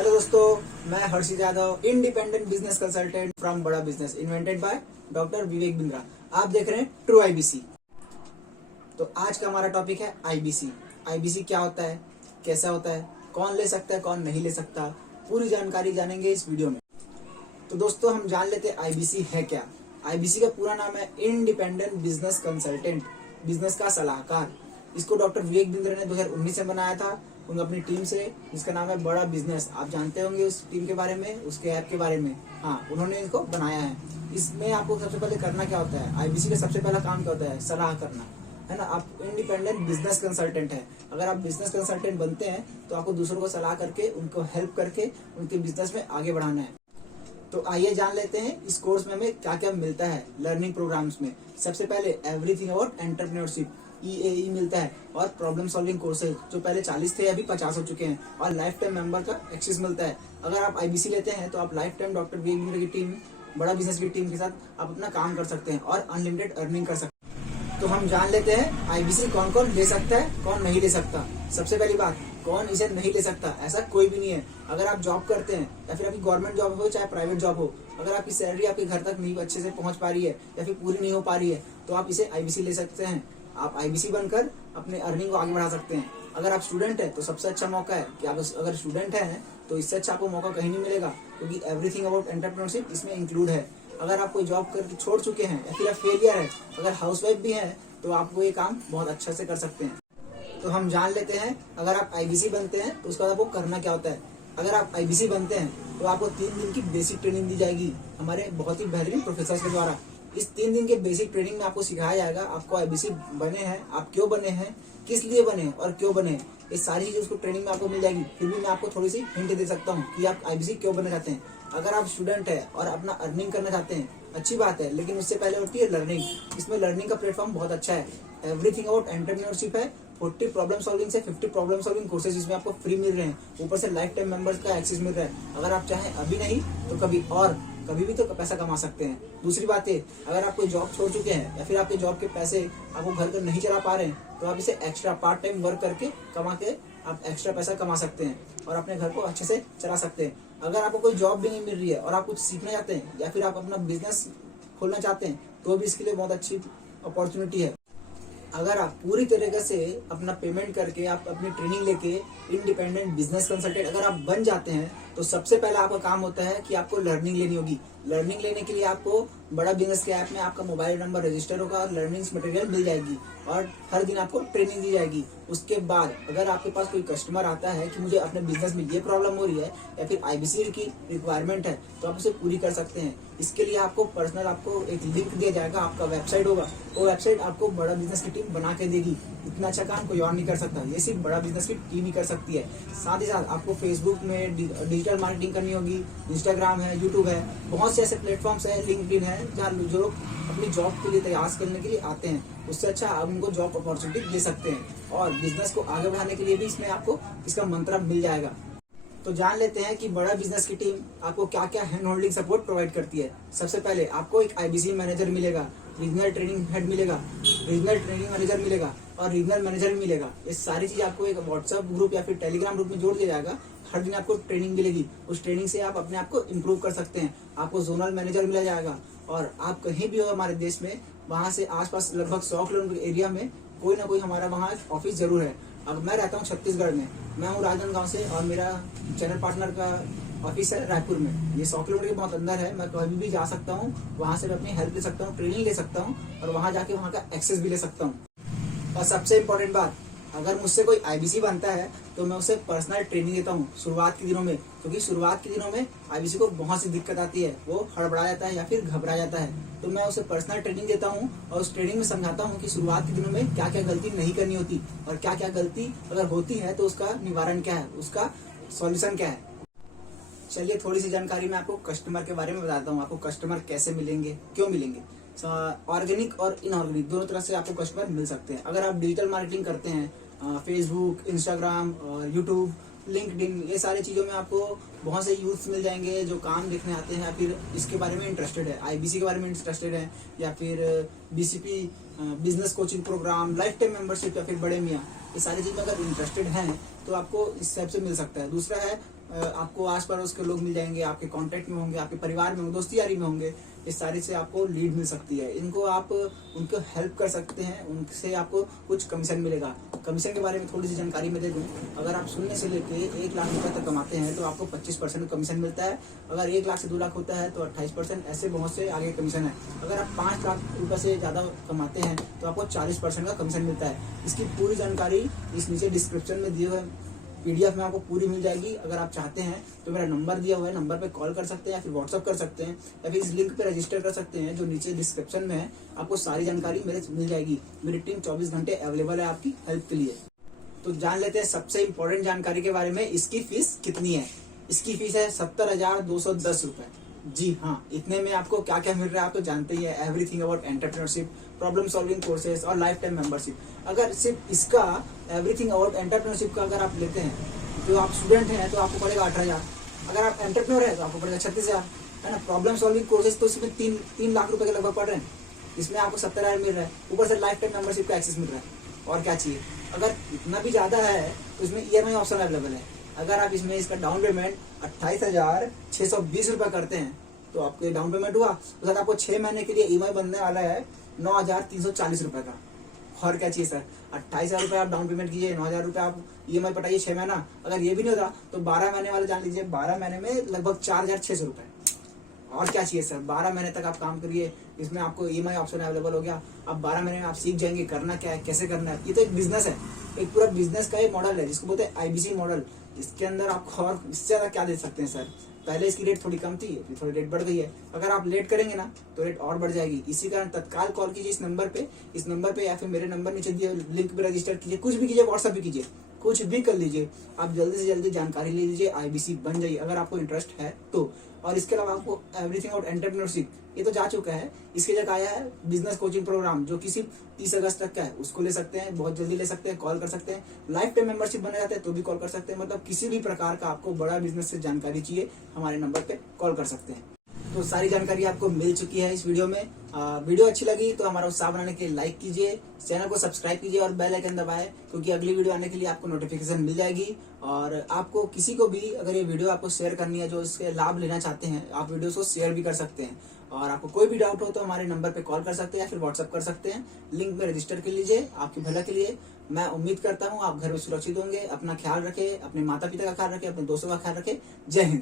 Hello दोस्तों, मैं Harshit Yadav, independent business consultant from Bada business, invented by doctor Vivek Bindra. आप देख रहे हैं ट्रू आईबीसी। तो आज का हमारा टॉपिक है आईबीसी। आईबीसी क्या होता है, कैसा होता है, कौन ले सकता है, कौन नहीं ले सकता, पूरी जानकारी जानेंगे इस वीडियो में। तो दोस्तों, हम जान लेते हैं आईबीसी है क्या। आईबीसी का पूरा नाम है इंडिपेंडेंट बिजनेस कंसल्टेंट, बिजनेस का सलाहकार। इसको डॉक्टर विवेक बिंद्रा ने 2019 में बनाया था उन अपनी टीम से, जिसका नाम है बड़ा बिजनेस। आप जानते होंगे उस टीम के बारे में, उसके ऐप के बारे में। हाँ, उन्होंने इसको बनाया है। इसमें आपको सबसे पहले करना क्या होता है, आईबीसी का सबसे पहला काम क्या होता है, सलाह करना, है ना। आप इंडिपेंडेंट बिजनेस कंसल्टेंट है। अगर आप बिजनेस कंसल्टेंट बनते हैं तो आपको दूसरों को सलाह करके, उनको हेल्प करके उनके बिजनेस में आगे बढ़ाना है। तो आइए जान लेते हैं इस कोर्स में हमें क्या क्या मिलता है लर्निंग प्रोग्राम्स में। सबसे पहले एवरीथिंग अबाउट एंटरप्रेन्योरशिप EAE मिलता है, और प्रॉब्लम सॉल्विंग कोर्सेज जो पहले 40 थे अभी 50 हो चुके हैं, और लाइफ टाइम मेंबर का एक्सेस मिलता है। अगर आप आईबीसी लेते हैं तो आप life time doctor Vivek Bindra की टीम, बड़ा बिजनेस की टीम के साथ आप अपना काम कर सकते हैं और अनलिमिटेड अर्निंग कर सकते हैं। तो हम जान लेते हैं आईबीसी कौन कौन ले सकता है, कौन नहीं ले सकता। सबसे पहली बात, कौन इसे नहीं ले सकता, ऐसा कोई भी नहीं है। अगर आप जॉब करते हैं, या फिर आपकी गवर्नमेंट जॉब हो चाहे प्राइवेट जॉब हो, अगर आपकी सैलरी आपके घर तक नहीं अच्छे से पहुंच पा रही है या फिर पूरी नहीं हो पा रही है, तो आप इसे आईबीसी ले सकते हैं। आप आईबीसी बनकर अपने अर्निंग को आगे बढ़ा सकते हैं। अगर आप स्टूडेंट है तो सबसे अच्छा मौका है कि आप अगर स्टूडेंट हैं तो इससे अच्छा आपको मौका कहीं नहीं मिलेगा, क्योंकि एवरीथिंग अबाउट एंटरप्रेन्योरशिप इसमें इंक्लूड है। अगर आप कोई जॉब करके छोड़ चुके हैं या फिर आप फेलियर है, अगर हाउसवाइफ भी है, तो आपको ये काम बहुत अच्छा से कर सकते हैं। तो हम जान लेते हैं, अगर आप आईबीसी बनते हैं तो उसके बाद आपको करना क्या होता है। अगर आप आईबीसी बनते हैं तो आपको 3 दिन की बेसिक ट्रेनिंग दी जाएगी हमारे बहुत ही बेहतरीन प्रोफेसर के द्वारा। इस 3 दिन के बेसिक ट्रेनिंग में आपको सिखाया जाएगा आपको आईबीसी बने हैं, आप क्यों बने हैं, किस लिए बने और क्यों बने। ये सारी चीजें उसको ट्रेनिंग में आपको मिल जाएगी। फिर भी मैं आपको थोड़ी सी हिंट दे सकता हूँ कि आप आईबीसी क्यों बनना चाहते हैं। अगर आप स्टूडेंट है और अपना अर्निंग करना चाहते हैं, अच्छी बात है, लेकिन उससे पहले होती है लर्निंग। इसमें लर्निंग का प्लेटफॉर्म बहुत अच्छा है। एवरीथिंग अबाउट एंटरप्रेन्योरशिप है। 40 प्रॉब्लम सॉल्विंग से 50 प्रॉब्लम सॉल्विंग कोर्सेज इसमें आपको फ्री मिल रहे हैं। ऊपर से लाइफ टाइम मेंबर्स का एक्सेस मिल रहा है। अगर आप चाहें अभी नहीं तो कभी और कभी भी तो पैसा कमा सकते हैं। दूसरी बात है, अगर आप कोई जॉब छोड़ चुके हैं या फिर आपके जॉब के पैसे आपको घर का नहीं चला पा रहे हैं, तो आप इसे एक्स्ट्रा पार्ट टाइम वर्क करके कमा के आप एक्स्ट्रा पैसा कमा सकते हैं और अपने घर को अच्छे से चला सकते हैं। अगर आपको कोई जॉब भी नहीं मिल रही है और आप कुछ सीखना चाहते हैं या फिर आप अपना बिजनेस खोलना चाहते हैं, तो भी इसके लिए बहुत अच्छी अपॉर्चुनिटी है। अगर आप पूरी तरीके से अपना पेमेंट करके, आप अपनी ट्रेनिंग लेके इंडिपेंडेंट बिजनेस कंसल्टेंट अगर आप बन जाते हैं, तो सबसे पहला आपका काम होता है कि आपको लर्निंग लेनी होगी। लर्निंग लेने के लिए आपको बड़ा बिजनेस के ऐप में आपका मोबाइल नंबर रजिस्टर होगा और लर्निंग मटेरियल मिल जाएगी, और हर दिन आपको ट्रेनिंग दी जाएगी। उसके बाद अगर आपके पास कोई कस्टमर आता है कि मुझे अपने बिजनेस में ये प्रॉब्लम हो रही है या फिर आईबीसी की रिक्वायरमेंट है, तो आप उसे पूरी कर सकते हैं। इसके लिए आपको पर्सनल आपको एक लिंक दिया जाएगा, आपका वेबसाइट होगा, वो वेबसाइट आपको बड़ा बिजनेस की टीम बना के देगी। इतना अच्छा काम कोई और नहीं कर सकता, ये सिर्फ बड़ा बिजनेस की टीम ही कर सकती है। साथ ही साथ आपको फेसबुक में डिजिटल मार्केटिंग करनी होगी, इंस्टाग्राम है, यूट्यूब है, बहुत से ऐसे प्लेटफॉर्म्स है, लिंक्डइन है, जहाँ जो लोग अपनी जॉब के लिए तैयार करने के लिए आते हैं। उससे अच्छा आप उनको जॉब अपॉर्चुनिटी दे सकते हैं, और बिजनेस को आगे बढ़ाने के लिए भी इसमें आपको इसका मंत्र मिल जाएगा। तो जान लेते हैं कि बड़ा बिजनेस की टीम आपको क्या क्या हैंड होल्डिंग सपोर्ट प्रोवाइड करती है। सबसे पहले आपको एक आईबीसी मैनेजर मिलेगा, रीजनल ट्रेनिंग हेड मिलेगा, रीजनल ट्रेनिंग मैनेजर मिलेगा, और रीजनल मैनेजर भी मिलेगा। ये सारी चीज आपको एक व्हाट्सएप ग्रुप या फिर टेलीग्राम ग्रुप में जोड़ दिया जाएगा। हर दिन आपको ट्रेनिंग मिलेगी, उस ट्रेनिंग से आप अपने आप को इम्प्रूव कर सकते हैं। आपको जोनल मैनेजर मिला जाएगा, और आप कहीं भी हो हमारे देश में, वहाँ से आसपास लगभग 100 किलोमीटर एरिया में कोई ना कोई हमारा वहाँ ऑफिस जरूर है। अब मैं रहता हूँ छत्तीसगढ़ में, मैं हूँ राजनांदगांव से, और मेरा चैनल पार्टनर का ऑफिस है रायपुर में। ये 100 किलोमीटर के बहुत अंदर है। मैं कभी भी जा सकता हूँ, वहाँ से मैं अपनी हेल्प ले सकता हूँ, ट्रेनिंग ले सकता हूँ, और वहाँ जाके वहाँ का एक्सेस भी ले सकता हूँ। और सबसे इम्पोर्टेंट बात, अगर मुझसे कोई आईबीसी बनता है तो मैं उसे पर्सनल ट्रेनिंग देता हूँ शुरुआत के दिनों में, क्योंकि शुरुआत के दिनों में आईबीसी को बहुत सी दिक्कत आती है, वो हड़बड़ा जाता है या फिर घबरा जाता है। तो मैं उसे पर्सनल ट्रेनिंग देता हूँ, और उस ट्रेनिंग में समझाता हूँ कि शुरुआत के दिनों में क्या क्या गलती नहीं करनी होती, और क्या क्या गलती अगर होती है तो उसका निवारण क्या है, उसका सॉल्यूशन क्या है। चलिए थोड़ी सी जानकारी मैं आपको कस्टमर के बारे में बताता हूँ। आपको कस्टमर कैसे मिलेंगे, क्यों मिलेंगे। ऑर्गेनिक और इनऑर्गेनिक दोनों तरह से आपको कस्टमर मिल सकते हैं। अगर आप डिजिटल मार्केटिंग करते हैं, फेसबुक, इंस्टाग्राम और यूट्यूब, लिंक्डइन, ये सारी चीज़ों में आपको बहुत से यूथ्स मिल जाएंगे जो काम देखने आते हैं या फिर इसके बारे में इंटरेस्टेड है, आईबीसी के बारे में इंटरेस्टेड है, या फिर BCP business coaching program, life time membership, या फिर बड़े मियाँ, ये सारी चीज़ में अगर इंटरेस्टेड हैं तो आपको इस हिसाब से मिल सकता है। दूसरा है आपको आस पड़ोस के लोग मिल जाएंगे, आपके कांटेक्ट में होंगे, आपके परिवार में होंगे, दोस्ती यारी में होंगे, इस सारी से आपको लीड मिल सकती है। इनको आप उनको हेल्प कर सकते हैं, उनसे आपको कुछ कमीशन मिलेगा। कमीशन के बारे में थोड़ी सी जानकारी मैं दे दूं, अगर आप शून्य से लेके 1 लाख रुपए तक कमाते हैं तो आपको 25% कमीशन मिलता है। अगर 1 लाख से 2 लाख होता है तो 28%, ऐसे बहुत से आगे कमीशन है। अगर आप 5 लाख रुपए से ज़्यादा कमाते हैं तो आपको 40% का कमीशन मिलता है। इसकी पूरी जानकारी इस नीचे डिस्क्रिप्शन में दिए हुए PDF में आपको पूरी मिल जाएगी। अगर आप चाहते हैं तो मेरा नंबर दिया हुआ है, नंबर पे कॉल कर सकते हैं या फिर व्हाट्सअप कर सकते हैं या फिर इस लिंक पे रजिस्टर कर सकते हैं जो नीचे डिस्क्रिप्शन में है। आपको सारी जानकारी मेरे मिल जाएगी। मेरी टीम 24 घंटे अवेलेबल है आपकी हेल्प के लिए। तो जान लेते हैं सबसे इम्पोर्टेंट जानकारी के बारे में, इसकी फीस कितनी है। इसकी फीस है 70,210 रुपए। जी हाँ, इतने में आपको क्या क्या मिल रहा है आप तो जानते ही है। Everything about entrepreneurship, problem solving courses और लाइफ टाइम मेंबरशिप। अगर सिर्फ इसका एवरीथिंग अबाउट एंटरप्रेन्योरशिप का अगर आप लेते हैं, जो आप स्टूडेंट हैं तो आपको पड़ेगा 18,000। अगर आप एंटरप्रेन्योर है तो आपको पड़ेगा 36,000, है ना। प्रॉब्लम सॉल्विंग कोर्सेज तो इसमें 3 लाख रुपए के लगभग पड़ रहे हैं, इसमें आपको 70,000 मिल रहा है। ऊपर से लाइफ टाइम मेंबरशिप का एक्सेस मिल रहा है, और क्या चाहिए। अगर इतना भी ज्यादा है तो इसमें EMI ऑप्शन अवेलेबल है। अगर आप इसमें इसका डाउन पेमेंट 28,620 रुपए करते हैं तो आपको डाउन पेमेंट हुआ, उसके बाद आपको 6 महीने के लिए EMI बनने वाला है 9,340 रुपए का। और क्या चाहिए सर। 28,000 रुपए आप डाउन पेमेंट कीजिए, 9,000 रुपए आप EMI पटाइए 6 महीना। अगर ये भी नहीं होता तो 12 महीने वाले जान लीजिए, 12 महीने में लगभग 4,600 रुपए। और क्या चाहिए सर। 12 महीने तक आप काम करिए, इसमें आपको EMI ऑप्शन अवेलेबल हो गया। अब 12 महीने में आप सीख जाएंगे करना क्या है, कैसे करना है। ये तो एक बिजनेस है, एक पूरा बिजनेस का एक मॉडल है जिसको बोलते हैं IBC मॉडल। इसके अंदर आपको और इससे ज्यादा क्या दे सकते हैं सर। पहले इसकी रेट थोड़ी कम थी, फिर थोड़ी रेट बढ़ गई है। अगर आप लेट करेंगे ना तो रेट और बढ़ जाएगी। इसी कारण तत्काल कॉल कीजिए इस नंबर पे या फिर मेरे नंबर नीचे दिए लिंक पे रजिस्टर कीजिए। कुछ भी कीजिए, व्हाट्सएप भी कीजिए, कुछ भी कर लीजिए। आप जल्दी से जल्दी जानकारी ले लीजिए, IBC बन जाइए अगर आपको इंटरेस्ट है तो। और इसके अलावा आपको एवरीथिंग अबाउट एंटरप्रेन्योरशिप ये तो जा चुका है। इसके जगह आया है बिजनेस कोचिंग प्रोग्राम जो कि सिर्फ 30 अगस्त तक का है। उसको ले सकते हैं, बहुत जल्दी ले सकते हैं, कॉल कर सकते हैं। लाइफ टाइम मेंबरशिप बना जाता है तो भी कॉल कर सकते हैं। मतलब किसी भी प्रकार का आपको बड़ा बिजनेस से जानकारी चाहिए, हमारे नंबर पे कॉल कर सकते हैं। तो सारी जानकारी आपको मिल चुकी है इस वीडियो में। वीडियो अच्छी लगी तो हमारा उत्साह बनाने के लिए लाइक कीजिए, चैनल को सब्सक्राइब कीजिए और बेल आइकन दबाएं, क्योंकि अगली वीडियो आने के लिए आपको नोटिफिकेशन मिल जाएगी। और आपको किसी को भी अगर ये वीडियो आपको शेयर करनी है जो इसके लाभ लेना चाहते हैं, आप वीडियो को शेयर भी कर सकते हैं। और आपको कोई भी डाउट हो तो हमारे नंबर पे कॉल कर सकते हैं या फिर व्हाट्सएप कर सकते हैं। लिंक में रजिस्टर कर लीजिए आपकी भला के लिए। मैं उम्मीद करता हूँ आप घर में सुरक्षित होंगे। अपना ख्याल रखें, अपने माता पिता का ख्याल रखें, अपने दोस्तों का ख्याल रखें। जय हिंद।